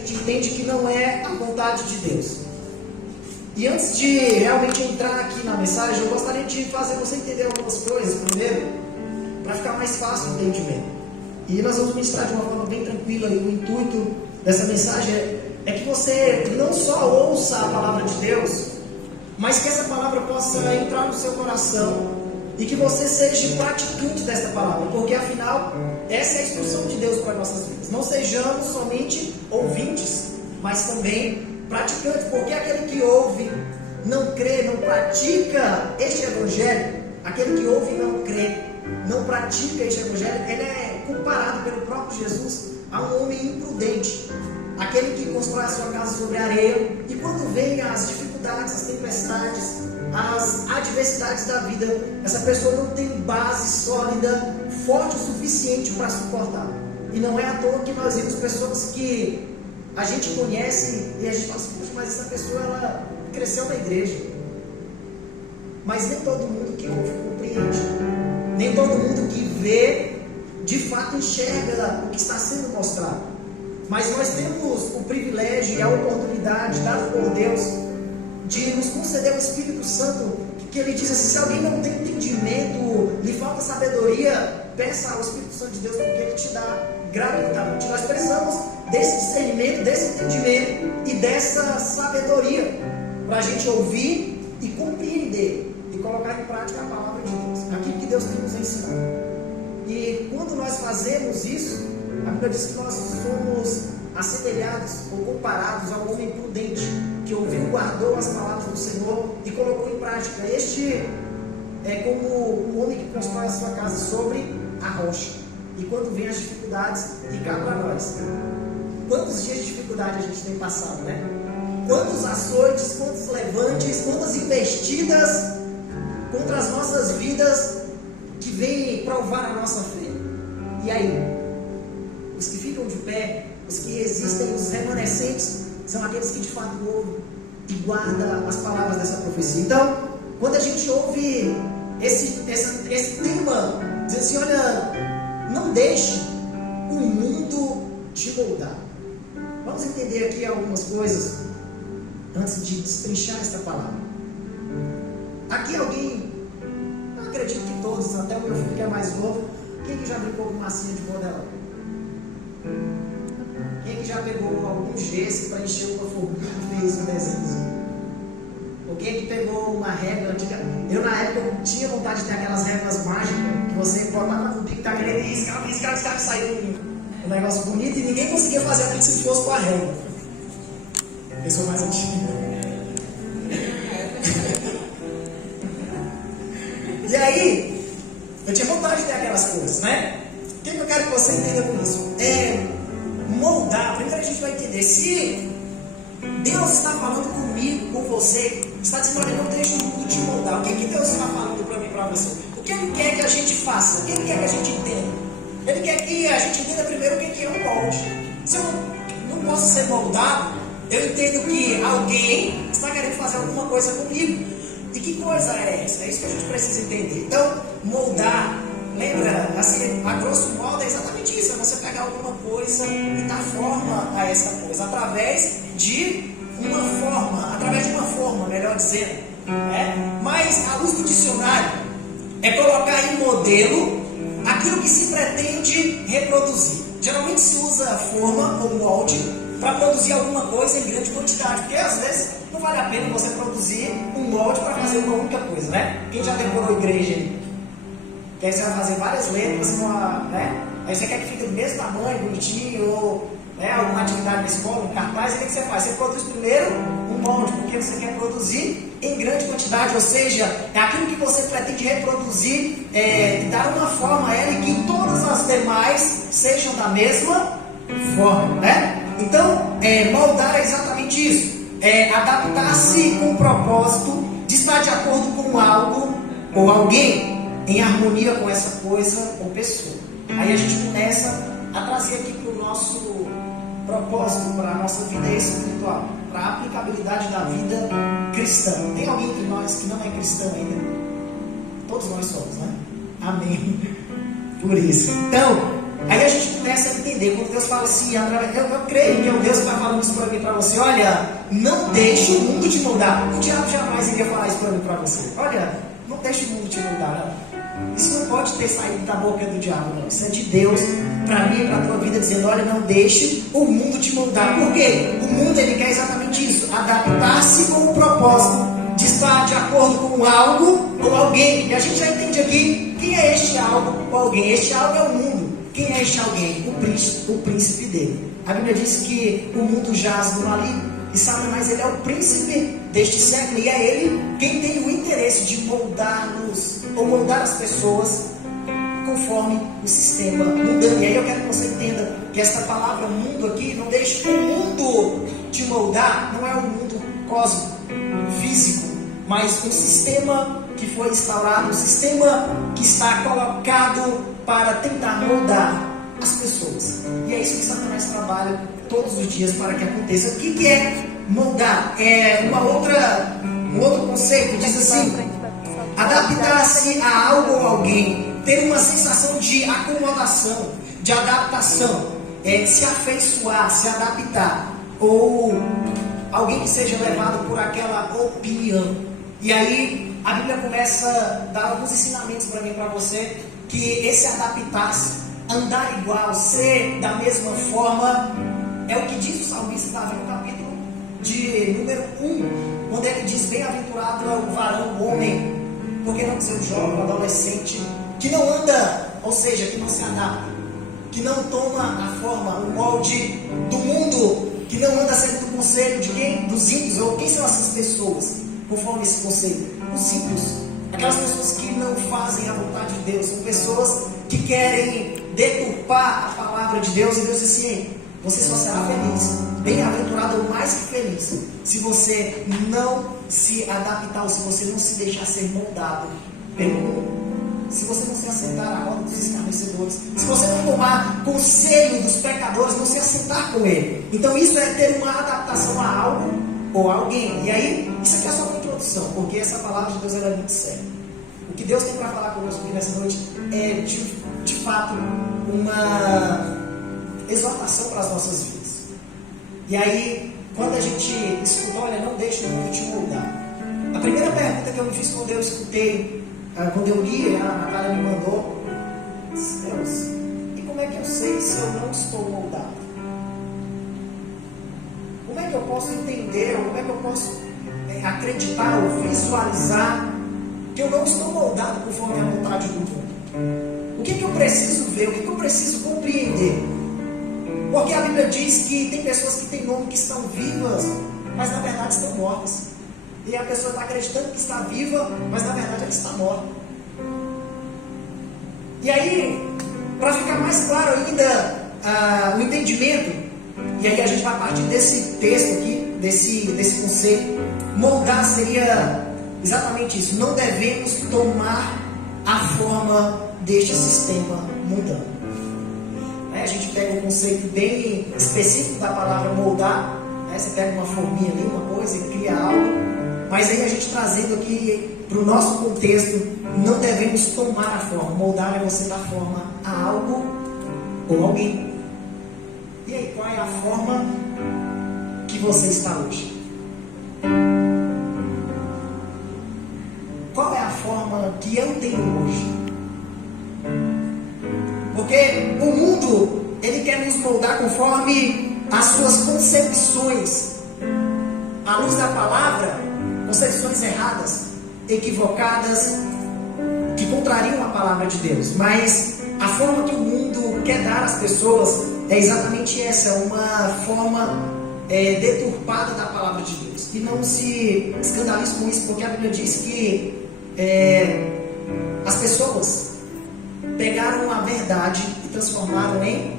A gente entende que não é a vontade de Deus. E antes de realmente entrar aqui na mensagem, eu gostaria de fazer você entender algumas coisas primeiro, para ficar mais fácil o entendimento. E nós vamos ministrar de uma forma bem tranquila, e o intuito dessa mensagem é que você não só ouça a palavra de Deus, mas que essa palavra possa entrar no seu coração e que você seja praticante dessa palavra, porque afinal essa é a instrução de Deus para nossas vidas. Não sejamos somente ouvintes, mas também praticantes, porque aquele que ouve, não crê, não pratica este evangelho, aquele que ouve e não crê, não pratica este evangelho, ele é comparado pelo próprio Jesus a um homem imprudente, aquele que constrói a sua casa sobre areia, e quando vem as dificuldades, as tempestades, as adversidades da vida, essa pessoa não tem base sólida, forte o suficiente para suportar. E não é à toa que nós vemos pessoas que a gente conhece e a gente fala assim, poxa, mas essa pessoa ela cresceu na igreja. Mas nem todo mundo que ouve compreende. Nem todo mundo que vê, de fato enxerga o que está sendo mostrado. Mas nós temos o privilégio e a oportunidade dada por Deus de nos conceder o Espírito Santo, que Ele diz assim, se alguém não tem entendimento, lhe falta sabedoria, peça ao Espírito Santo de Deus, porque Ele te dá gratuitamente. Nós precisamos desse discernimento, desse entendimento e dessa sabedoria para a gente ouvir e compreender e colocar em prática a palavra de Deus, aquilo que Deus tem nos ensinado. E quando nós fazemos isso, a Bíblia diz que nós somos assemelhados ou comparados ao homem prudente que ouviu, guardou as palavras do Senhor e colocou em prática. Este é como o homem que constrói a sua casa sobre a rocha. E quando vem as dificuldades, e cá para nós, quantos dias de dificuldade a gente tem passado, né? Quantos açoites, quantos levantes, quantas investidas contra as nossas vidas que vêm provar a nossa fé. E aí? Os que ficam de pé, os que resistem, os remanescentes, são aqueles que de fato ouvem e guardam as palavras dessa profecia. Então, quando a gente ouve esse tema, diz assim, olha, não deixe o mundo te moldar. Vamos entender aqui algumas coisas antes de destrinchar esta palavra. Aqui alguém, eu acredito que todos, até o meu filho que é mais novo, quem que já brincou com massinha de modelão? Quem que já pegou algum gesso para encher uma formiga e fez um desenho? Ou quem que pegou uma régua antiga? Eu na época eu tinha vontade de ter aquelas réguas mágicas que você botava no bico, tá querendo riscar, e saiu um negócio bonito e ninguém conseguia fazer aquilo se fosse com a régua. Pessoa mais antiga. E aí, eu tinha vontade de ter aquelas coisas, né? O que eu quero que você entenda com isso? Moldar. Primeiro a gente vai entender se Deus está falando comigo, com você, está dizendo, olha, não deixe o mundo te moldar. O que Deus está falando para mim e para você? O que Ele quer que a gente faça? O que Ele quer que a gente entenda? Ele quer que a gente entenda primeiro o que é um molde. Se eu não posso ser moldado, eu entendo que alguém está querendo fazer alguma coisa comigo. E que coisa é essa? É isso que a gente precisa entender. Então, moldar, lembra, assim, a grosso modo é exatamente isso, é você pegar alguma coisa e dar forma a essa coisa, através de uma forma, melhor dizendo, né? Mas, à luz do dicionário, é colocar em modelo aquilo que se pretende reproduzir. Geralmente se usa a forma ou molde para produzir alguma coisa em grande quantidade, porque às vezes não vale a pena você produzir um molde para fazer uma única coisa, né? Quem já decorou a igreja aí? Que aí você vai fazer várias letras, né? Aí você quer que fique do mesmo tamanho, bonitinho, ou né, alguma atividade na escola, um cartaz, o que você faz? Você produz primeiro um molde, porque você quer produzir em grande quantidade, ou seja, é aquilo que você pretende reproduzir, dar uma forma a ela e que todas as demais sejam da mesma forma, né? Então, moldar é exatamente isso, adaptar-se com o propósito de estar de acordo com algo ou alguém, em harmonia com essa coisa ou pessoa. Aí a gente começa a trazer aqui para o nosso propósito, para a nossa vida espiritual, para a aplicabilidade da vida cristã. Tem alguém entre nós que não é cristão ainda? Todos nós somos, né? Amém. Por isso. Então, Aí a gente começa a entender, quando Deus fala assim, eu creio que é o Deus que está falando isso para mim, para você, olha, não deixe o mundo te moldar. O diabo jamais iria falar isso para mim, para você. Olha, não deixe o mundo te moldar, não. Isso não pode ter saído da boca do diabo, não. Isso é de Deus para mim e para a tua vida, dizendo, olha, não deixe o mundo te moldar. Por quê? O mundo, ele quer exatamente isso, adaptar-se com o propósito de estar de acordo com algo ou alguém. E a gente já entende aqui, quem é este algo ou alguém? Este algo é o mundo. Quem é este alguém? O príncipe dele. A Bíblia diz que o mundo jaz no maligno e Satanás, ele é o príncipe deste século, e é ele quem tem o interesse de moldar-nos ou moldar as pessoas conforme o sistema mundano. E aí eu quero que você entenda que esta palavra mundo aqui não deixa o mundo te moldar, não é um mundo cósmico, físico, mas um sistema que foi instaurado, um sistema que está colocado para tentar moldar as pessoas. E é isso que Satanás trabalha todos os dias para que aconteça. O que é moldar? É um outro conceito, diz assim, adaptar-se a algo ou alguém, ter uma sensação de acomodação, de adaptação, se afeiçoar, se adaptar, ou alguém que seja levado por aquela opinião. E aí a Bíblia começa a dar alguns ensinamentos para mim e para você, que esse adaptar-se, andar igual, ser da mesma forma, é o que diz o salmista Davi no capítulo de número 1, quando ele diz, bem-aventurado é o varão, o homem, porque não dizer o jovem, o adolescente, que não anda, ou seja, que não se adapta, que não toma a forma, o molde do mundo, que não anda segundo o conselho de quem? Dos ímpios. Ou quem são essas pessoas, conforme esse conselho? Os ímpios, aquelas pessoas que não fazem a vontade de Deus, são pessoas que querem deturpar a palavra de Deus, e Deus diz assim, você só será feliz, bem-aventurado ou mais que feliz, se você não se adaptar, ou se você não se deixar ser moldado pelo mundo, se você não se assentar à roda dos escarnecedores, se você não tomar conselho dos pecadores, não se assentar com ele. Então isso é ter uma adaptação a algo ou a alguém. E aí, isso aqui é só uma introdução, porque essa palavra de Deus é muito séria. O que Deus tem para falar conosco aqui nessa noite é de fato uma exortação para as nossas vidas. E aí, quando a gente escuta, olha, não deixe o mundo te moldar. A primeira pergunta que eu me fiz quando eu escutei, quando eu li, a Natália me mandou, Deus, e como é que eu sei se eu não estou moldado? Como é que eu posso entender, ou como é que eu posso acreditar ou visualizar que eu não estou moldado conforme a vontade do mundo? O que eu preciso ver? O que eu preciso compreender? Porque a Bíblia diz que tem pessoas que têm nome que estão vivas, mas na verdade estão mortas. E a pessoa está acreditando que está viva, mas na verdade ela está morta. E aí, para ficar mais claro ainda o entendimento, e aí a gente vai partir desse texto aqui, desse conceito, moldar seria exatamente isso. Não devemos tomar a forma deste sistema mundano. A gente pega um conceito bem específico da palavra moldar, você pega uma forminha ali, uma coisa e cria algo. Mas aí a gente trazendo aqui para o nosso contexto, não devemos tomar a forma. Moldar é você dar forma a algo ou alguém. E aí, qual é a forma que você está hoje? Qual é a forma que eu tenho hoje? Porque o mundo, ele quer nos moldar conforme as suas concepções. À luz da palavra, concepções erradas, equivocadas, que contrariam a palavra de Deus. Mas a forma que o mundo quer dar às pessoas é exatamente essa, uma forma deturpada da palavra de Deus. E não se escandalize com isso, porque a Bíblia diz que as pessoas pegaram a verdade e transformaram em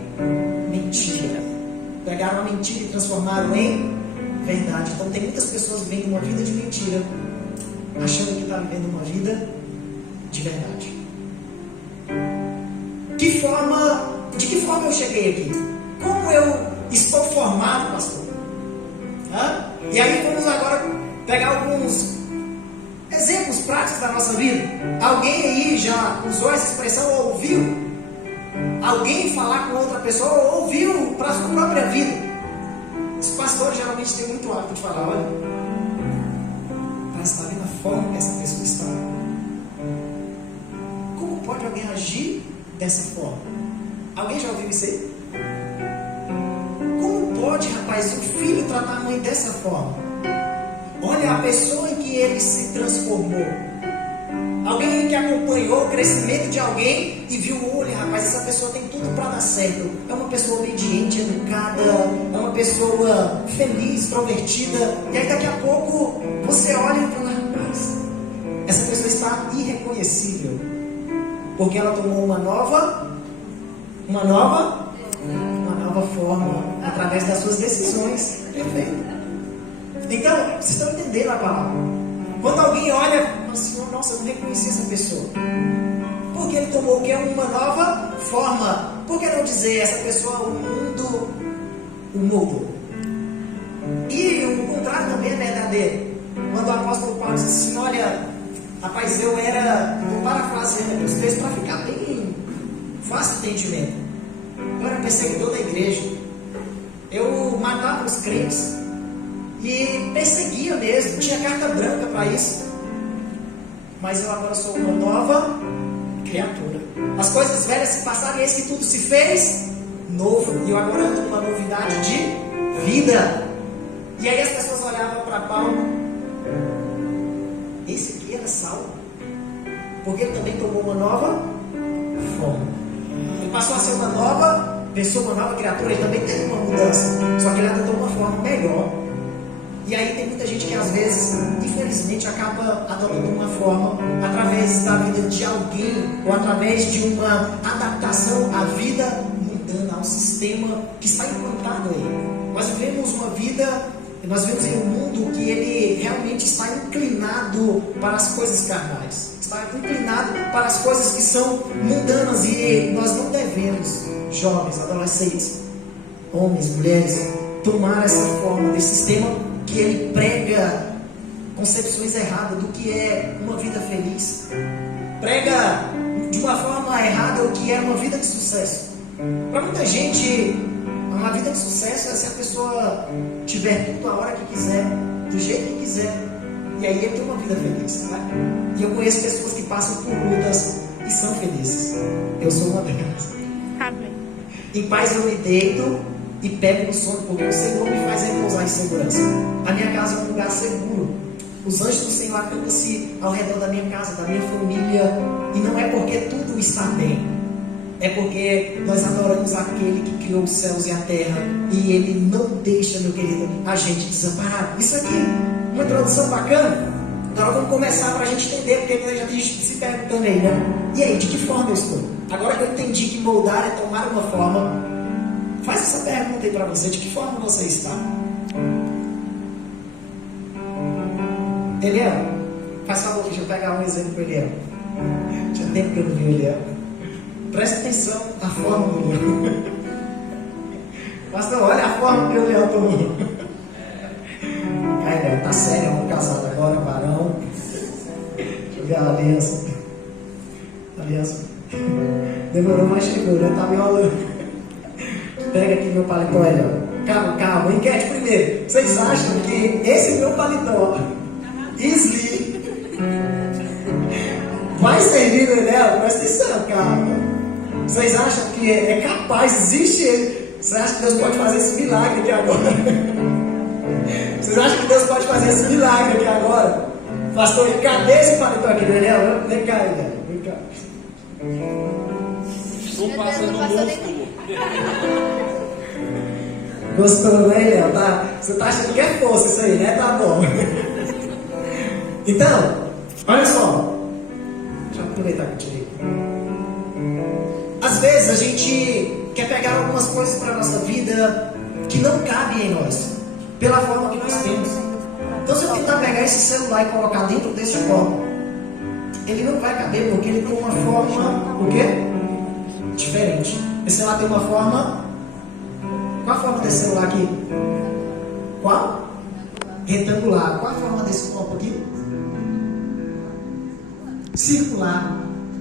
mentira. Pegaram a mentira e transformaram em verdade. Então tem muitas pessoas vivendo uma vida de mentira, achando que está vivendo uma vida de verdade. De que forma eu cheguei aqui? Como eu estou formado, pastor? E aí vamos agora pegar alguns exemplos práticos da nossa vida. Alguém aí já usou essa expressão ou ouviu? alguém falar com outra pessoa ou ouvir para a sua própria vida. Os pastores geralmente têm muito hábito de falar: olha, parece que está vendo a forma que essa pessoa está. Como pode alguém agir dessa forma? Alguém já ouviu isso aí? Como pode, rapaz, um filho tratar a mãe dessa forma? Olha a pessoa em que ele se transformou. Alguém que acompanhou o crescimento de alguém e viu: olha, rapaz, essa pessoa tem tudo para dar certo. É uma pessoa obediente, educada, é uma pessoa feliz, extrovertida. E aí daqui a pouco você olha e fala: rapaz, essa pessoa está irreconhecível, porque ela tomou uma nova forma através das suas decisões. Perfeito. Então, vocês estão entendendo a palavra? Quando alguém olha e fala assim: nossa, eu não reconheci essa pessoa, porque ele tomou o que é uma nova forma. Por que não dizer essa pessoa, o mundo o mudou? E o contrário também é verdadeiro. Quando o apóstolo Paulo diz assim: olha, rapaz, eu era, vou parafraseando aqui os textos para ficar bem fácil o entendimento. Eu era perseguidor da igreja. Eu matava os crentes e perseguia mesmo, tinha carta branca para isso. Mas eu agora sou uma nova criatura. As coisas velhas se passaram e eis que tudo se fez novo. E eu agora ando numa novidade de vida. E aí as pessoas olhavam para Paulo: esse aqui era Saulo, porque ele também tomou uma nova forma. Ele passou a ser uma nova pessoa, uma nova criatura. Ele também teve uma mudança, só que ele adotou uma forma melhor. E aí tem muita gente que às vezes, infelizmente, acaba adotando uma forma através da vida de alguém, ou através de uma adaptação à vida mundana, ao sistema que está implantado aí. Nós vivemos em um mundo que ele realmente está inclinado para as coisas carnais, está inclinado para as coisas que são mundanas, e nós não devemos, jovens, adolescentes, homens, mulheres, tomar essa forma desse sistema que ele prega concepções erradas do que é uma vida feliz, prega de uma forma errada o que é uma vida de sucesso. Para muita gente, uma vida de sucesso é se a pessoa tiver tudo a hora que quiser, do jeito que quiser, e aí ele tem uma vida feliz, né? E eu conheço pessoas que passam por lutas e são felizes. Eu sou uma delas. Amém. Em paz eu me deito e pego no sono, porque o Senhor me faz repousar em segurança. A minha casa é um lugar seguro. Os anjos do Senhor acampam-se ao redor da minha casa, da minha família. E não é porque tudo está bem, é porque nós adoramos aquele que criou os céus e a terra. E Ele não deixa, meu querido, a gente desamparado. Isso aqui, uma introdução bacana. Agora vamos começar para a gente entender, porque a gente se perguntando aí, né? E aí, de que forma eu estou? Agora que eu entendi que moldar é tomar uma forma, faz essa pergunta aí para você: de que forma você está? Eliel, faz favor, deixa eu pegar um exemplo para Eliel. Tinha tempo que eu não vi o Eliel. Presta atenção na forma do Eliel. Pastor, olha a forma que o Eliel tomou. Aí, Eliel, tá sério, é um casado agora, varão. Deixa eu ver a aliança. Aliança. Demorou, mas chegou, né? Tá me enrolando. Pega aqui meu paletó, Eliel. Calma, enquete primeiro. Vocês acham que esse meu paletó Slim vai servir no Eliel? Presta atenção, calma. Vocês acham que é capaz, existe ele? Vocês acham que Deus pode fazer esse milagre aqui agora? Vocês acham que Deus pode fazer esse milagre aqui agora? Pastor, cadê esse paletó aqui do Eliel? Vem cá, Eliel, vem cá. Estou passando músculo. Gostou, né, Eliel? Tá? Você tá achando que é força isso aí, né? Tá bom. Então, olha só. Deixa eu aproveitar que eu tirei. Às vezes a gente quer pegar algumas coisas para a nossa vida que não cabem em nós, pela forma que nós temos. Então, se eu tentar pegar esse celular e colocar dentro desse copo, ele não vai caber, porque ele tem uma forma, o quê? Diferente. Esse celular tem uma forma. Qual a forma desse celular aqui? Qual? Retangular. Qual a forma desse copo aqui? Circular.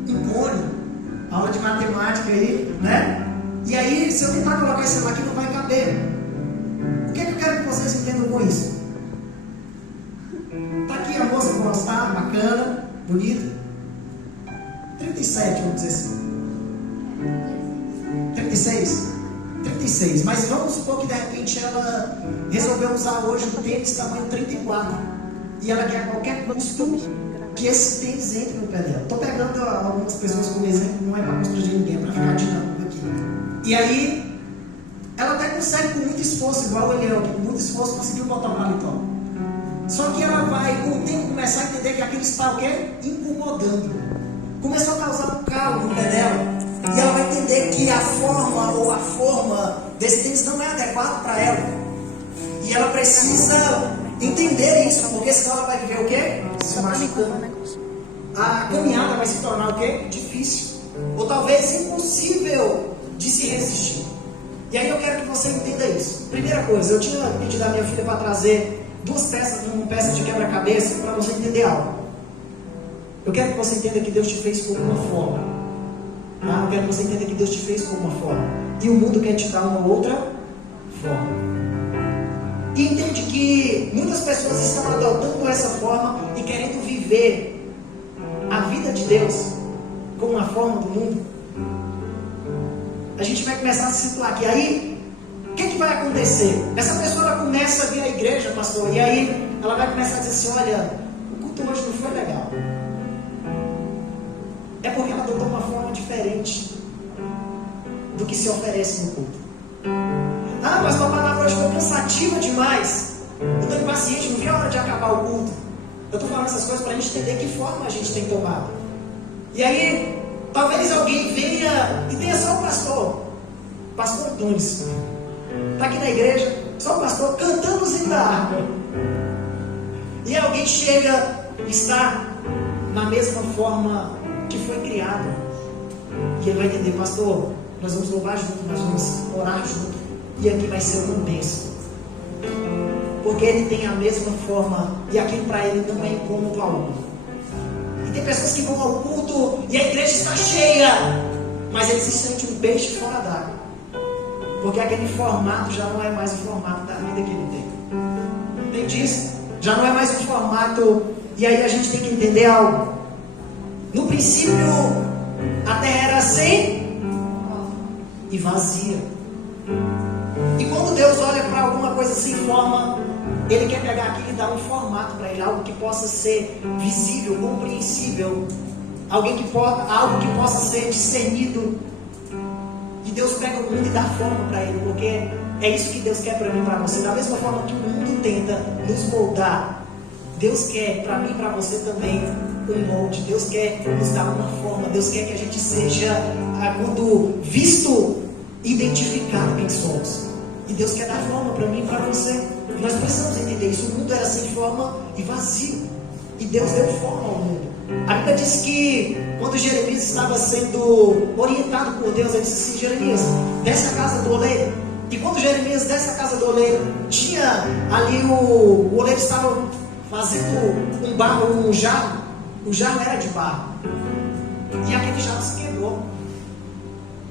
Um cone. Aula de matemática aí, né? E aí, se eu tentar colocar isso aqui, não vai caber. O que é que eu quero que vocês entendam com isso? Tá aqui a moça que gostar, bacana, bonita. 37, vamos dizer assim. 36? 36. Mas vamos supor que de repente ela resolveu usar hoje um tênis tamanho 34. E ela quer a qualquer custo que esse tênis entre no pé dela. Estou pegando algumas pessoas como exemplo, não é para constranger ninguém, é para ficar dinâmico aqui. E aí, ela até consegue com muito esforço, igual ele é, com muito esforço conseguiu botar o paletó. Só que ela vai, com o tempo, começar a entender que aquilo está o quê? Incomodando. Começou a causar um calo no pé dela. E ela vai entender que a forma desse tênis não é adequada para ela. E ela precisa entender isso, porque senão ela vai viver o quê? Se machucando. A caminhada vai se tornar o quê? Difícil. Ou talvez impossível de se resistir. E aí eu quero que você entenda isso. Primeira coisa, eu tinha pedido à minha filha para trazer duas peças, uma peça de quebra-cabeça, para você entender algo. Eu quero que você entenda que Deus te fez por uma forma. Tá? Eu quero que você entenda que Deus te fez por uma forma. E o mundo quer te dar uma outra forma. E entende que muitas pessoas estão adotando essa forma e querendo viver a vida de Deus como uma forma do mundo. A gente vai começar a se situar aqui. Aí, o que vai acontecer? Essa pessoa ela começa a vir à igreja, pastor, e aí ela vai começar a dizer assim: olha, o culto hoje não foi legal. É porque ela adotou uma forma diferente do que se oferece no culto. Ah, mas a palavra hoje foi cansativa demais. Eu estou impaciente, não quer hora de acabar o culto. Eu estou falando essas coisas para a gente entender que forma a gente tem tomado. E aí, talvez alguém venha e tenha só o pastor Antunes. Está aqui na igreja, só o pastor cantando os hinos da harpa. E alguém chega e está na mesma forma que foi criado. E ele vai entender: pastor, nós vamos louvar junto, nós vamos orar junto. E aqui vai ser uma bênção. Porque ele tem a mesma forma e aquilo para ele não é incômodo algum. E tem pessoas que vão ao culto e a igreja está cheia, mas ele se sente um peixe fora d'água. Porque aquele formato já não é mais o formato da vida que ele tem. Entende isso? Já não é mais o formato. E aí a gente tem que entender algo. No princípio, a terra era sem e vazia. E quando Deus olha para alguma coisa sem forma, Ele quer pegar aquilo e dar um formato para ele, algo que possa ser visível, compreensível, algo que possa ser discernido. E Deus pega o mundo e dá forma para ele, porque é isso que Deus quer para mim e para você. Da mesma forma que o mundo tenta nos moldar, Deus quer para mim e para você também um molde. Deus quer nos dar uma forma. Deus quer que a gente seja, quando visto, identificado quem somos. E Deus quer dar forma para mim e para você. Nós precisamos entender isso. O mundo era sem forma e vazio. E Deus deu forma ao mundo. A Bíblia diz que quando Jeremias estava sendo orientado por Deus, ele disse assim: Jeremias, desce a casa do oleiro. E quando Jeremias desce a casa do oleiro, tinha ali o oleiro estava fazendo um barro, um jarro. O jarro era de barro. E aquele jarro se quebrou.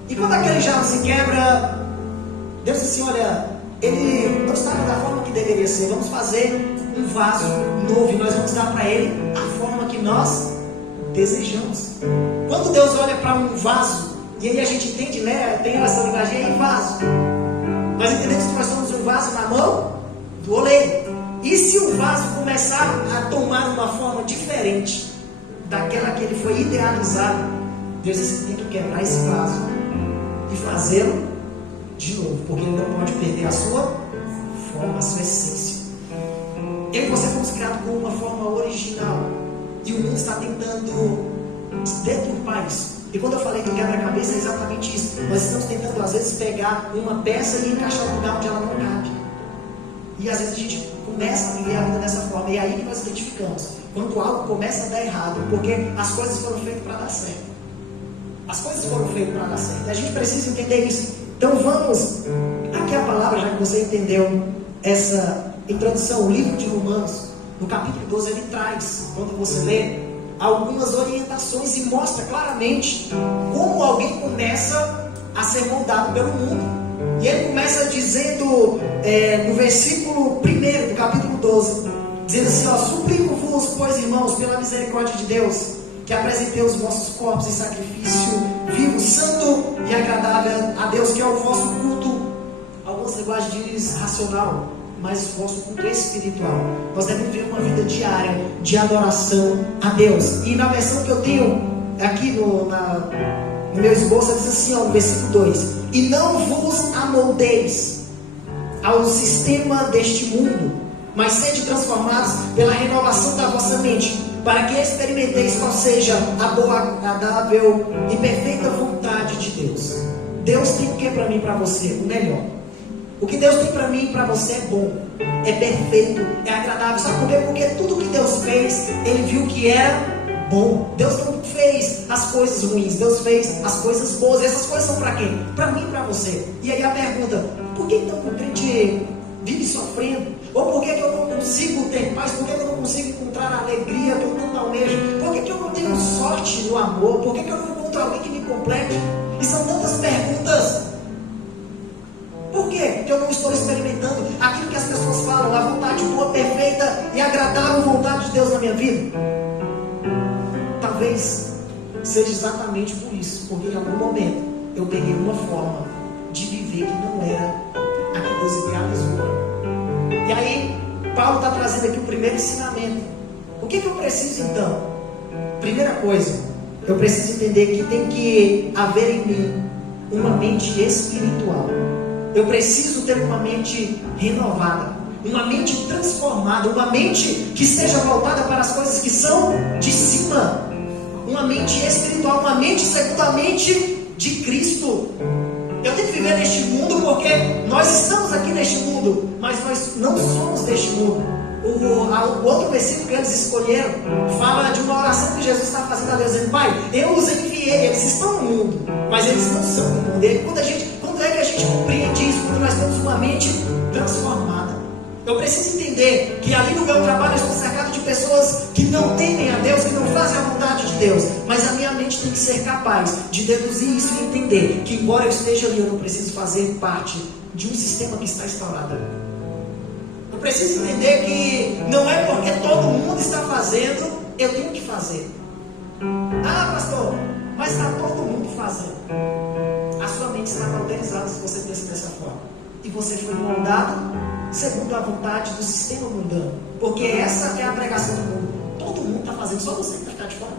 E quando aquele jarro se quebra, Deus disse assim: olha, ele não estava da forma que deveria ser. Vamos fazer um vaso novo e nós vamos dar para ele a forma que nós desejamos. Quando Deus olha para um vaso, e aí a gente entende, né? Tem essa linguagem aí, vaso. Nós entendemos que nós temos um vaso na mão do oleiro. E se o vaso começar a tomar uma forma diferente daquela que ele foi idealizado, Deus disse: tem que quebrar esse vaso e fazê-lo de novo, porque ele não pode perder a sua forma, a sua essência. Eu e você fomos criados com uma forma original, e o mundo está tentando deturpar isso. E quando eu falei do quebra-cabeça, é exatamente isso. Nós estamos tentando às vezes pegar uma peça e encaixar no lugar onde ela não cabe. E às vezes a gente começa a viver a vida dessa forma, e é aí que nós identificamos quando algo começa a dar errado, porque as coisas foram feitas para dar certo. As coisas foram feitas para dar certo. E a gente precisa entender isso. Então vamos, aqui a palavra, já que você entendeu essa introdução, o livro de Romanos, no capítulo 12, ele traz, quando você lê, algumas orientações e mostra claramente como alguém começa a ser moldado pelo mundo. E ele começa dizendo no versículo 1 do capítulo 12, dizendo assim, ó: suplico-vos, pois irmãos, pela misericórdia de Deus, que apresentei os vossos corpos em sacrifício vivo, santo e agradável a Deus, que é o vosso culto. Algumas linguagens dizem racional, mas o vosso culto espiritual. Nós devemos viver uma vida diária de adoração a Deus. E na versão que eu tenho aqui no meu esboço, diz assim, ó, no versículo 2: e não vos amoldeis ao sistema deste mundo, mas sede transformados pela renovação da vossa mente, para que experimenteis qual seja a boa, agradável e perfeita vontade de Deus. Deus tem o que para mim e para você? O melhor. O que Deus tem para mim e para você é bom, é perfeito, é agradável. Sabe por quê? Porque tudo que Deus fez, Ele viu que era bom. Deus não fez as coisas ruins, Deus fez as coisas boas. E essas coisas são para quem? Para mim e para você. E aí a pergunta: por que então o crente vive sofrendo? Ou por que eu não consigo ter paz? Por que eu não consigo encontrar a alegria que eu tanto almejo? Por que eu não tenho sorte no amor? Por que eu não encontro alguém que me complete? E são tantas perguntas. Por quê? Porque eu não estou experimentando aquilo que as pessoas falam, a vontade boa, perfeita e agradável vontade de Deus na minha vida. Talvez seja exatamente por isso, porque em algum momento eu peguei uma forma de viver que não era a que Deus idealizou. E aí, Paulo está trazendo aqui o primeiro ensinamento. O que eu preciso então? Primeira coisa, eu preciso entender que tem que haver em mim uma mente espiritual. Eu preciso ter uma mente renovada, uma mente transformada, uma mente que seja voltada para as coisas que são de cima, uma mente espiritual, uma mente segundo a mente de Cristo. Eu tenho que viver neste mundo porque nós estamos aqui neste mundo, mas nós não somos deste mundo. O outro versículo que eles escolheram fala de uma oração que Jesus está fazendo a Deus, dizendo: Pai, eu os enviei, eles estão no mundo, mas eles não são do mundo. E quando é que a gente compreende isso? Quando nós temos uma mente transformada. Eu preciso entender que ali no meu trabalho eu estou cercado de pessoas que não temem a Deus, que não fazem a vontade de Deus, mas a minha mente tem que ser capaz de deduzir isso e entender que, embora eu esteja ali, eu não preciso fazer parte de um sistema que está instaurado. Eu preciso entender que não é porque todo mundo está fazendo, eu tenho que fazer. Ah, pastor, mas está todo mundo fazendo. A sua mente está cauterizada se você pensa dessa forma. E você foi moldado segundo a vontade do sistema mundano. Porque essa que é a pregação do mundo. Todo mundo está fazendo, só você que está de fora.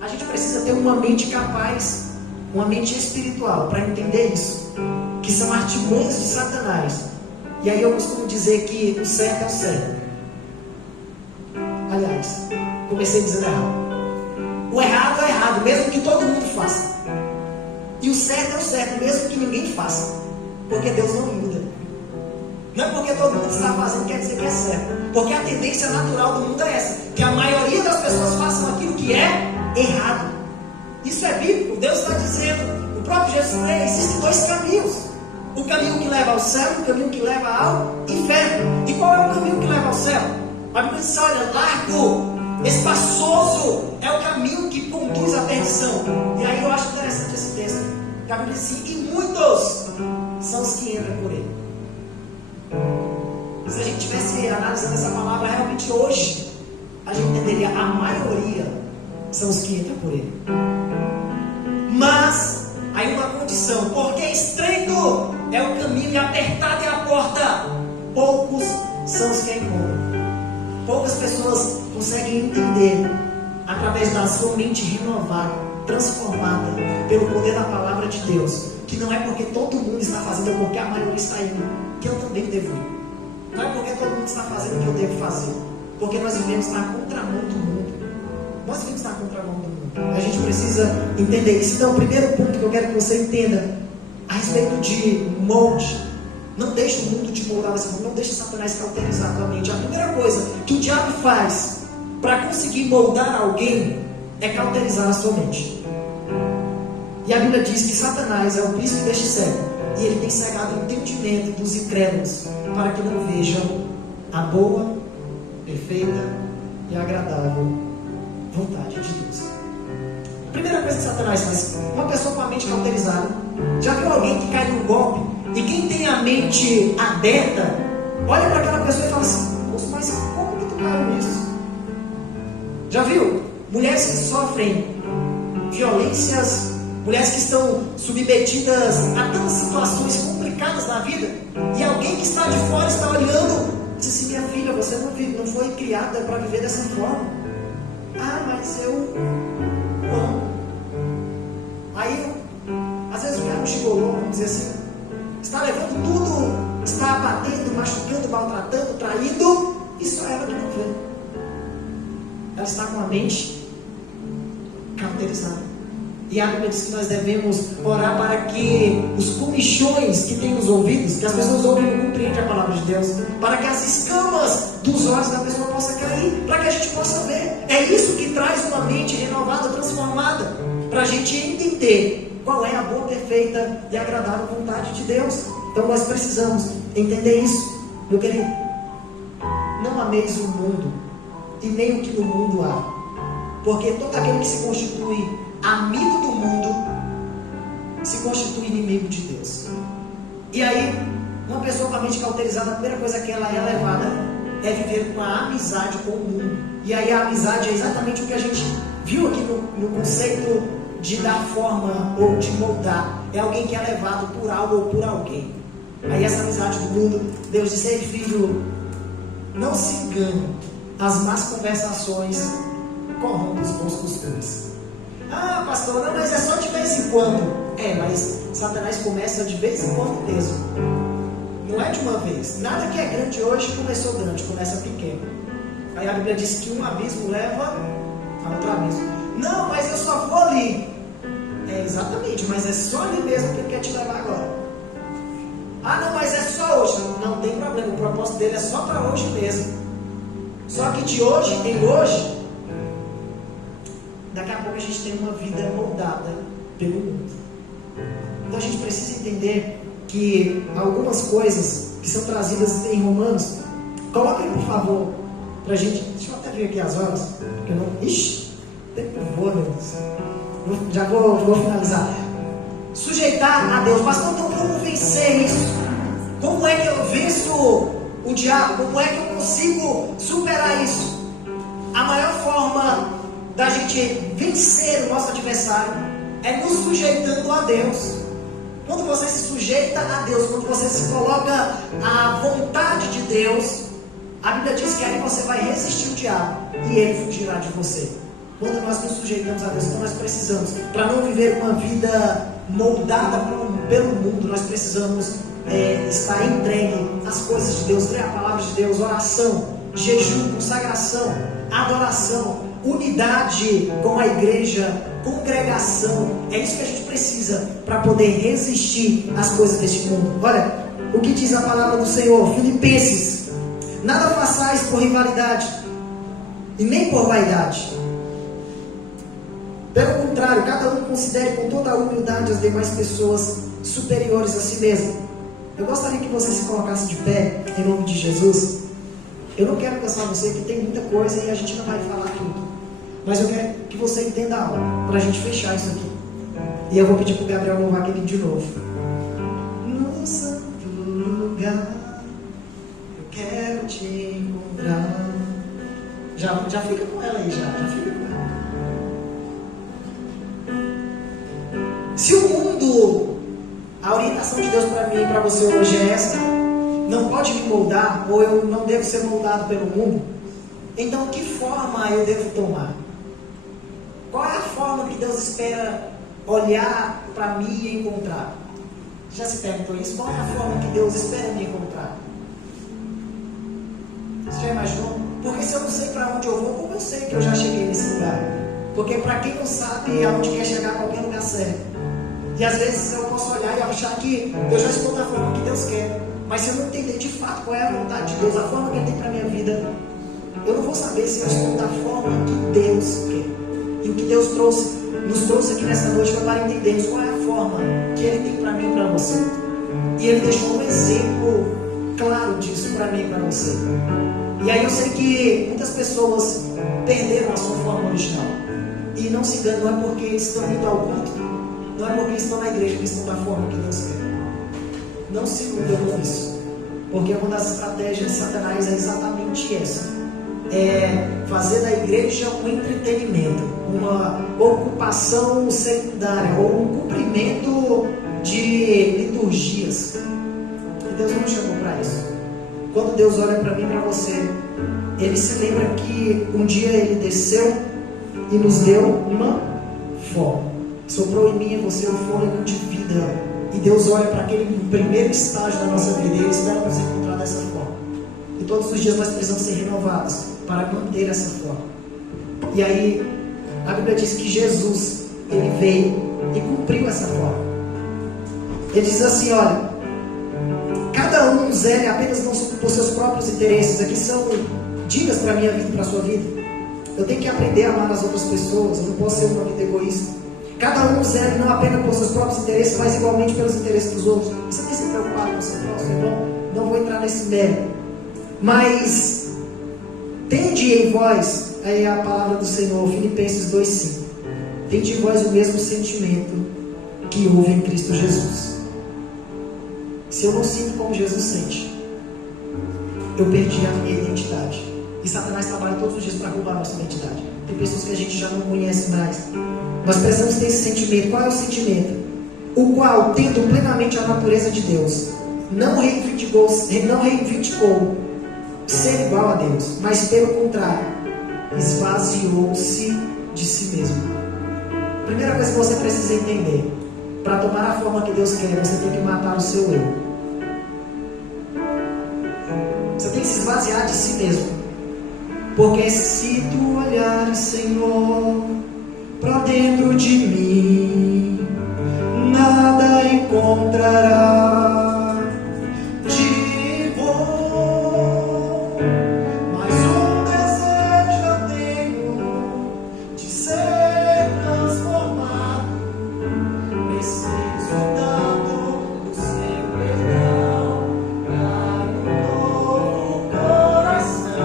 A gente precisa ter uma mente capaz, uma mente espiritual, para entender isso. Que são artimanhas de Satanás. E aí eu costumo dizer que o certo é o certo. Aliás, comecei dizendo errado. O errado é errado, mesmo que todo mundo faça. E o certo é o certo, mesmo que ninguém faça. Porque Deus não muda. Não é porque todo mundo está fazendo quer dizer que é certo. Porque a tendência natural do mundo é essa, que a maioria das pessoas façam aquilo que é errado. Isso é bíblico. Deus está dizendo, o próprio Jesus falou: existem dois caminhos. O caminho que leva ao céu e o caminho que leva ao inferno. E qual é o caminho que leva ao céu? A Bíblia diz: olha, largo, espaçoso é o caminho que conduz à perdição. E aí eu acho interessante esse texto. A Bíblia diz assim: e muitos são os que entram por ele. Se a gente estivesse analisando essa palavra realmente hoje, a gente entenderia: a maioria são os que entram por ele. Mas aí uma condição: porque estreito é o caminho e apertada é a porta, poucos são os que a encontram. Poucas pessoas conseguem entender, através da sua mente renovada, transformada pelo poder da palavra de Deus, que não é porque todo mundo está fazendo, é porque a maioria está indo, que eu também devo ir. Não é porque todo mundo está fazendo que eu devo fazer, porque nós vivemos na contramão do mundo. Nós vivemos na contramão do mundo. A gente precisa entender isso. Então, o primeiro ponto que eu quero que você entenda a respeito de molde: não deixe o mundo te moldar nesse mundo, não deixe Satanás cauterizar a tua mente. A primeira coisa que o diabo faz para conseguir moldar alguém é cauterizar a sua mente. E a Bíblia diz que Satanás é o príncipe deste século, e ele tem cegado o entendimento dos incrédulos para que não vejam a boa, perfeita e agradável vontade de Deus. A primeira coisa que Satanás faz, uma pessoa com a mente cauterizada. Já viu alguém que cai num golpe? E quem tem a mente aberta, olha para aquela pessoa e fala assim: nossa, mas como que tu caiu nisso? Já viu? Mulheres que sofrem violências, mulheres que estão submetidas a tantas situações complicadas na vida, e alguém que está de fora está olhando e diz assim: minha filha, você não foi criada para viver dessa forma. Ah, mas eu amo. Aí, às vezes o cara chegou louco, vamos dizer assim, está levando tudo, está batendo, machucando, maltratando, traindo, e só ela que não vê. Ela está com a mente cauterizada. E a Bíblia diz que nós devemos orar para que os comichões que tem nos ouvidos, que as pessoas ouvem e não compreendem a palavra de Deus, para que as escamas dos olhos da pessoa possam cair, para que a gente possa ver. É isso que traz uma mente renovada, transformada, para a gente entender qual é a boa, perfeita e agradável vontade de Deus. Então nós precisamos entender isso, meu querido. Não ameis o mundo e nem o que no mundo há, porque todo aquele que se constitui amigo do mundo se constitui inimigo de Deus. E aí, uma pessoa com a mente cauterizada, a primeira coisa que ela é levada é viver uma amizade com o mundo. E aí a amizade é exatamente o que a gente viu aqui no conceito de dar forma ou de moldar. É alguém que é levado por algo ou por alguém. Aí essa amizade do mundo, Deus diz: ei filho, não se engane, as más conversações corrompem os bons costumes. Ah, pastor, não, mas é só de vez em quando. É, mas Satanás começa de vez em quando mesmo. Não é de uma vez. Nada que é grande hoje começou grande, começa pequeno. Aí a Bíblia diz que um abismo leva a outro abismo. Não, mas eu só vou ali. É, exatamente, mas é só ali mesmo que ele quer te levar agora. Ah, não, mas é só hoje. Não tem problema, o propósito dele é só para hoje mesmo. Só que de hoje em hoje, daqui a pouco a gente tem uma vida moldada pelo mundo. Então a gente precisa entender que algumas coisas que são trazidas em Romanos, coloquem por favor pra gente. Deixa eu até ver aqui as horas, porque eu não. Ixi, tempo voa, meu Deus. Já vou finalizar. Sujeitar a Deus. Pastor, então como vencer isso? Como é que eu venço o diabo? Como é que eu consigo superar isso? A maior forma da gente vencer o nosso adversário é nos sujeitando a Deus. Quando você se sujeita a Deus, quando você se coloca à vontade de Deus, a Bíblia diz que aí você vai resistir o diabo e ele fugirá de você. Quando nós nos sujeitamos a Deus, então nós precisamos, para não viver uma vida moldada pelo mundo, nós precisamos estar entregue às coisas de Deus, ler a palavra de Deus, oração, jejum, consagração, adoração, unidade com a igreja, congregação. É isso que a gente precisa para poder resistir às coisas deste mundo. Olha o que diz a palavra do Senhor, Filipenses: nada façais por rivalidade e nem por vaidade. Pelo contrário, cada um considere com toda a humildade as demais pessoas superiores a si mesmo. Eu gostaria que você se colocasse de pé em nome de Jesus. Eu não quero cansar você, que tem muita coisa e a gente não vai falar tudo. Mas eu quero que você entenda a hora, para a gente fechar isso aqui. E eu vou pedir para o Gabriel louvar aquele de novo. No santo lugar, eu quero te encontrar. Já fica com ela aí, já fica com ela. Se o mundo, a orientação de Deus para mim e para você hoje é essa, não pode me moldar, ou eu não devo ser moldado pelo mundo, então que forma eu devo tomar? Qual é a forma que Deus espera olhar para mim e encontrar? Já se perguntou isso? Qual é a forma que Deus espera me encontrar? Você já imaginou? Porque se eu não sei para onde eu vou, como eu sei que eu já cheguei nesse lugar? Porque para quem não sabe aonde quer chegar, qualquer lugar serve. E às vezes eu posso olhar e achar que eu já estou da forma que Deus quer. Mas se eu não entender de fato qual é a vontade de Deus, a forma que Ele tem para a minha vida, eu não vou saber se eu estou da forma que Deus quer. E o que Deus nos trouxe aqui nessa noite foi para entendermos qual é a forma que Ele tem para mim e para você. E Ele deixou um exemplo claro disso para mim e para você. E aí eu sei que muitas pessoas perderam a sua forma original. E não se engane, não é porque estão indo ao culto, não é porque estão na igreja que estão da forma que Deus quer. Não se iludam com isso. Porque uma das estratégias de Satanás é exatamente essa. É fazer da igreja um entretenimento, uma ocupação secundária, ou um cumprimento de liturgias. E Deus não nos chamou para isso. Quando Deus olha para mim e para você, Ele se lembra que um dia Ele desceu e nos deu uma forma. Soprou em mim e você o fôlego de vida. E Deus olha para aquele primeiro estágio da nossa vida e Ele espera nos encontrar dessa forma. E todos os dias nós precisamos ser renovados para manter essa forma. E aí, a Bíblia diz que Jesus, Ele veio e cumpriu essa forma. Ele diz assim, olha, cada um zele apenas não por seus próprios interesses. Aqui são dicas para a minha vida e para a sua vida. Eu tenho que aprender a amar as outras pessoas, eu não posso ser uma vida egoísta. Cada um zele não apenas por seus próprios interesses, mas igualmente pelos interesses dos outros. Você tem que se preocupar com o seu próximo, irmão? Não vou entrar nesse mérito. Mas tende em vós, aí é a palavra do Senhor, Filipenses 2,5. Tende em vós o mesmo sentimento que houve em Cristo Jesus. Se eu não sinto como Jesus sente, eu perdi a minha identidade. E Satanás trabalha todos os dias para roubar a nossa identidade. Tem pessoas que a gente já não conhece mais. Nós precisamos ter esse sentimento. Qual é o sentimento? O qual, tendo plenamente a natureza de Deus, não reivindicou ser igual a Deus, mas pelo contrário, esvaziou-se de si mesmo. Primeira coisa que você precisa entender: para tomar a forma que Deus quer, você tem que matar o seu eu. Você tem que se esvaziar de si mesmo. Porque se tu olhares, Senhor, para dentro de mim, nada encontrará de bom. Mas um desejo eu tenho de ser transformado. Preciso tanto do seu perdão para um novo coração.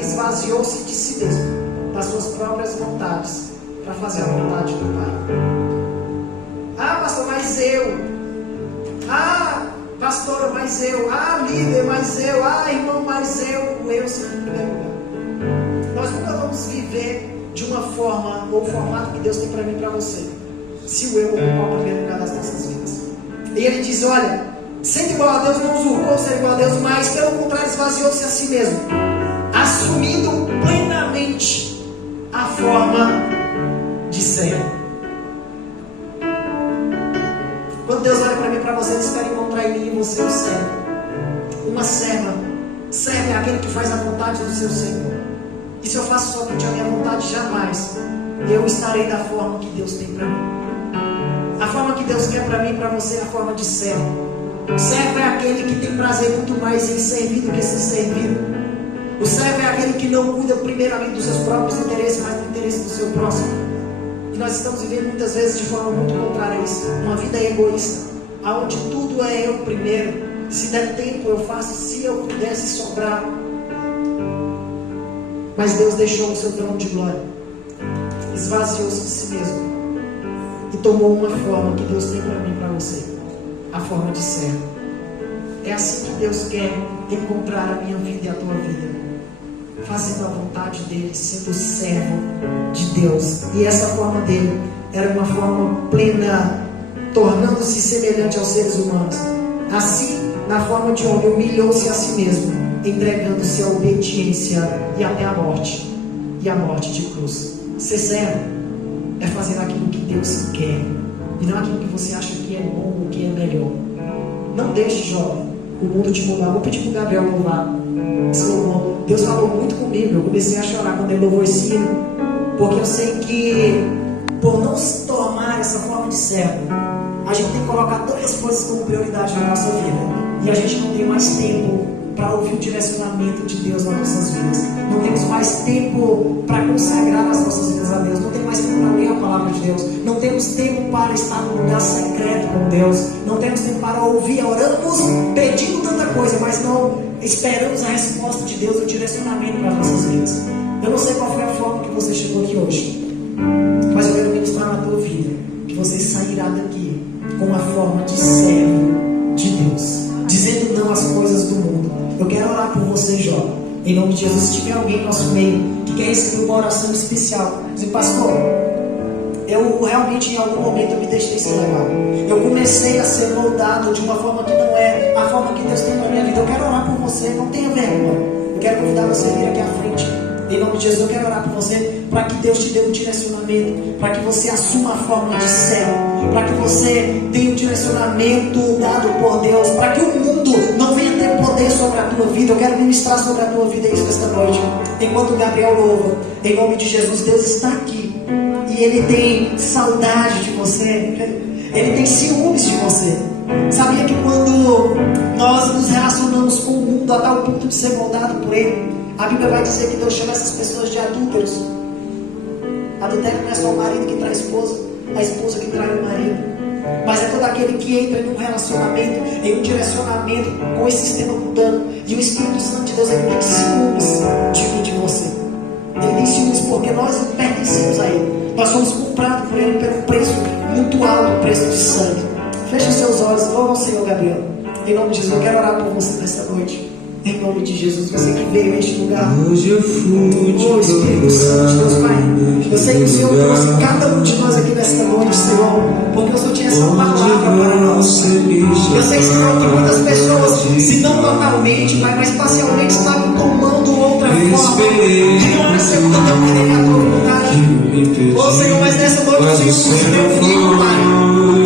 Esvaziou-se de si mesmo, das suas próprias vontades, para fazer a vontade do Pai. Ah, pastor, mas eu. Ah, pastora, mas eu. Ah, líder, mas eu. Ah, irmão, mas eu. O eu sempre em primeiro lugar. Nós nunca vamos viver de uma forma ou formato que Deus tem para mim e para você, se o eu ocupar o primeiro lugar das nossas vidas. E ele diz, olha, sendo igual a Deus, não usurpou ser igual a Deus, mas pelo contrário esvaziou-se a si mesmo, assumindo plenamente a forma de servo. Quando Deus olha para mim e para você, Ele espera encontrar em mim e você um servo, uma serva. Servo é aquele que faz a vontade do seu Senhor. E se eu faço somente a minha vontade, jamais eu estarei da forma que Deus tem para mim. A forma que Deus quer para mim e para você é a forma de servo. O servo é aquele que tem prazer muito mais em servir do que ser servido. O servo é aquele que não cuida primeiramente dos seus próprios interesses, mas do interesse do seu próximo. E nós estamos vivendo muitas vezes de forma muito contrária a isso. Uma vida egoísta, onde tudo é eu primeiro. Se der tempo eu faço, se eu pudesse sobrar. Mas Deus deixou o seu trono de glória, esvaziou-se de si mesmo e tomou uma forma que Deus tem para mim e para você, a forma de servo. É assim que Deus quer encontrar a minha vida e a tua vida, fazendo a vontade dele, sendo servo de Deus. E essa forma dele era uma forma plena, tornando-se semelhante aos seres humanos. Assim, na forma de homem, humilhou-se a si mesmo, entregando-se à obediência e até a morte, e a morte de cruz. Ser servo é fazer aquilo que Deus quer e não aquilo que você acha que é bom ou que é melhor. Não deixe, jovem, o mundo te mudar. Vou pedir para o Gabriel louvar esse louvor. Deus falou muito comigo. Eu comecei a chorar quando ele louvou esse hino, porque eu sei que por não se tornar essa forma de servo, a gente tem que colocar duas coisas como prioridade na nossa vida. E a gente não tem mais tempo para ouvir o direcionamento de Deus nas nossas vidas. Não temos mais tempo para consagrar as nossas vidas a Deus. Não temos mais tempo para ler a palavra de Deus. Não temos tempo para estar num lugar secreto com Deus. Não temos tempo para ouvir. Oramos pedindo tanta coisa, mas não esperamos a resposta de Deus, o direcionamento para as nossas vidas. Eu não sei qual foi a forma que você chegou aqui hoje, mas eu quero ministrar na tua vida que você sairá daqui com uma forma de servo de Deus, dizendo não às coisas do mundo. Eu quero orar por você, jovem, em nome de Jesus. Se tiver alguém no nosso meio que quer receber uma oração especial, dizer, pastor, eu realmente em algum momento eu me deixei ser legal. Eu comecei a ser moldado de uma forma que não é a forma que Deus tem na minha vida. Eu quero orar por você, não tenha vergonha. Eu quero convidar você a vir aqui à frente. Em nome de Jesus, eu quero orar por você, para que Deus te dê um direcionamento, para que você assuma a forma de servo, para que você tenha um direcionamento dado por Deus, para que o mundo não venha ter poder sobre a tua vida. Eu quero ministrar sobre a tua vida isso esta noite. Enquanto o Gabriel louva, em nome de Jesus, Deus está aqui e Ele tem saudade de você, Ele tem ciúmes de você. Sabia que quando nós nos relacionamos com o mundo a tal ponto de ser moldado por Ele, a Bíblia vai dizer que Deus chama essas pessoas de adúlteros. Adultério não é só o marido que trai a esposa que trai o marido, mas é todo aquele que entra em um relacionamento, em um direcionamento com esse sistema mundano. E o Espírito Santo de Deus, ele tem ciúmes de mim, de você. Ele tem ciúmes porque nós não pertencemos a Ele. Nós somos comprados por Ele pelo preço muito alto, preço de sangue. Feche os seus olhos, louva o Senhor, Gabriel. Em nome de Jesus, eu quero orar por você nesta noite. Em nome de Jesus, você que veio a este lugar. Hoje eu fui te Oh Espírito Santo de Deus, Pai. Eu sei que o Senhor trouxe cada um de nós aqui nesta noite, Senhor, porque o Senhor tinha essa palavra para nós. Eu sei, Senhor, que muitas pessoas, se não totalmente, Pai, mas parcialmente, estavam tomando outra forma. Que não era segundo a tua querer a tua vontade. Oh Senhor, mas nessa noite o Senhor nos reuniu, Pai,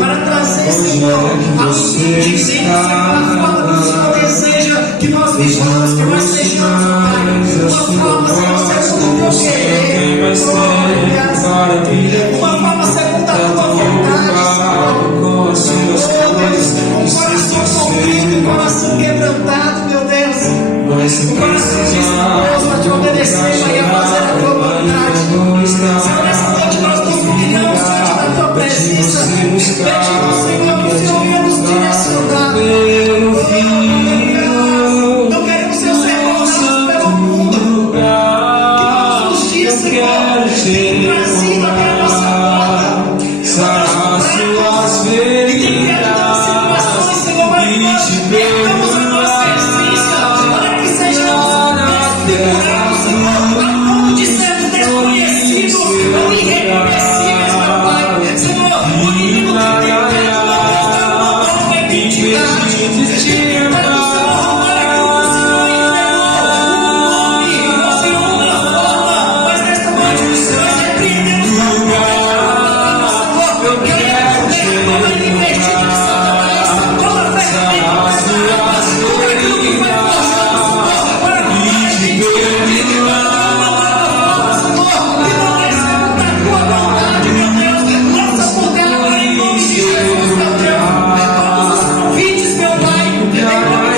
para trazer, Senhor, a mente, Senhor, a forma que o Senhor deseja que nós vivamos, que nós sejamos, Pai, uma forma, Senhor, segundo o teu querer, uma forma segundo a tua vontade, Senhor. Um coração contrito, um coração quebrantado, meu Deus, um coração disposto a te obedecer, Pai, a fazer a tua vontade. Senhor, nessa noite nós nos humilhamos diante da tua presença, pedimos, Senhor, que o Senhor venha nos direcionar. Não queremos ser observados pelo mundo, que nós nos dias, Senhor, tem trazido até a nossa porta, e tem criado situações, Senhor, para que nós perdamos a nossa essência, para que sejamos desfigurados, Senhor, a ponto de sermos desconhecidos ou irreconhecíveis, meu Pai. Senhor, o inimigo que tem tentado nos dar uma nova identidade, tentando nos transformar aquilo que o Senhor entregou, o Senhor uma forma, mas nesta noite nós repreendemos a forma, Senhor. Eu quero ver como ele invertido de Satanás, toda a ferramenta que tudo aquilo que foi forjado, Senhor, para que a gente viva uma nova forma, Senhor, e não é segundo a tua vontade, meu Deus. Lança por terra agora em nome de Jesus, meu Deus. Todos os convites, meu Pai, em nome de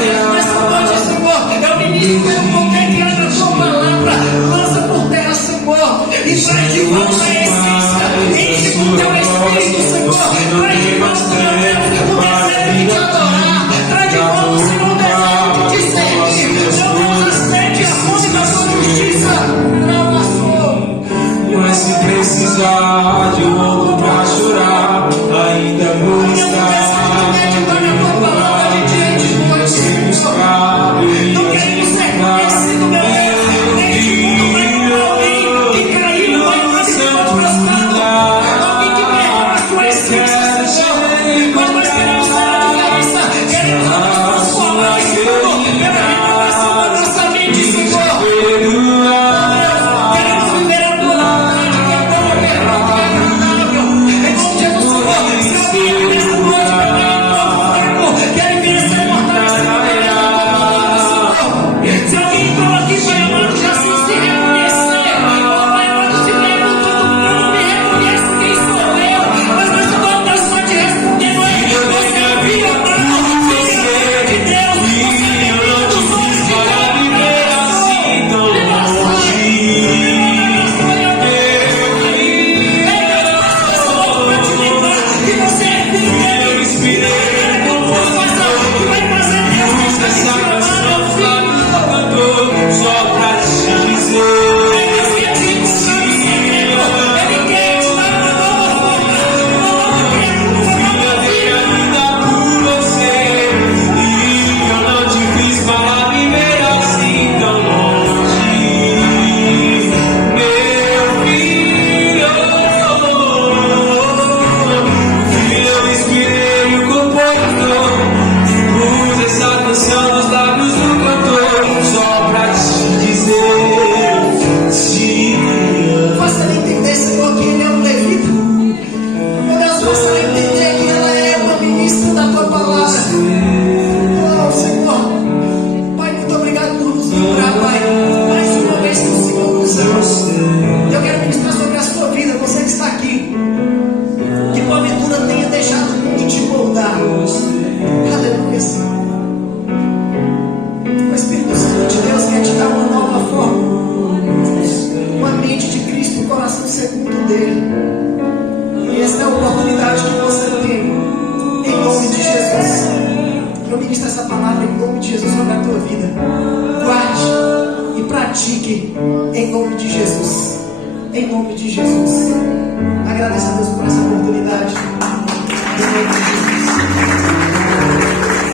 Jesus, nessa noite, Senhor, eu ministro pelo poder que há na tua palavra. Lança por terra, Senhor, e traz de volta a essência, enche com teu Espírito, Senhor, traz de volta, meu Deus, o desejo de te adorar, traz de volta, Senhor, o desejo de te servir, meu Deus, a sede e a fome da tua justiça, não passou. Mas se precisar de um ombro pra chorar, ainda vou estar. Não queremos ser conhecidos, meu Deus, neste mundo, mas como alguém que caiu, Pai, mas coração segundo dele. E essa é a oportunidade que você tem, em nome de Jesus. Eu ministro essa palavra em nome de Jesus sobre a tua vida. Guarde e pratique em nome de Jesus. Em nome de Jesus. Agradeço a Deus por essa oportunidade. Em nome de Jesus.